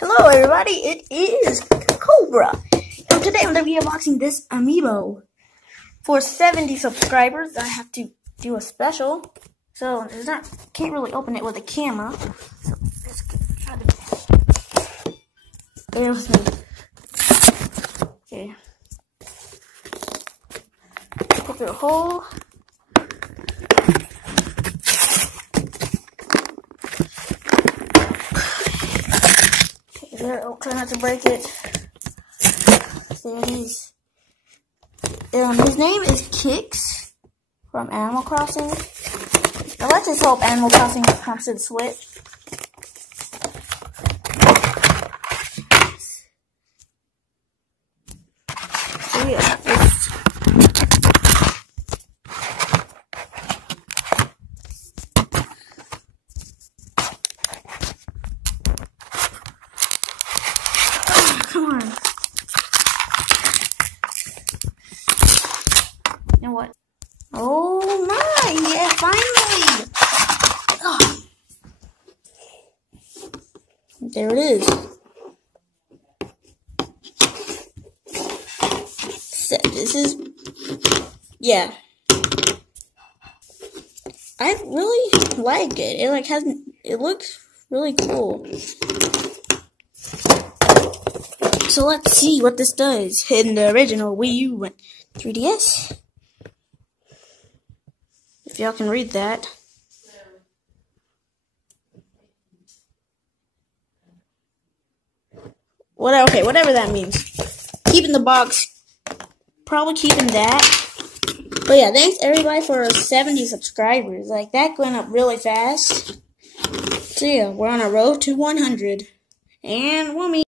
Hello everybody, it is Cobra. And today I'm going to be unboxing this amiibo. For 70 subscribers, I have to do a special. So, can't really open it with a camera. So, let's try to... Bear with me. Okay. Put through a hole. There, I'll try not to break it. There it is. His name is Kix from Animal Crossing. Now let's just hope Animal Crossing comes to the Switch. So yeah, come on. You know what? Oh my! Yeah, finally! Oh. There it is. So this is... Yeah. I really like it. It looks really cool. So let's see what this does in the original Wii U and 3DS. If y'all can read that. Whatever that means. Keeping the box. Probably keeping that. But yeah, thanks everybody for 70 subscribers. Like, that went up really fast. So yeah, we're on a road to 100. And we'll meet.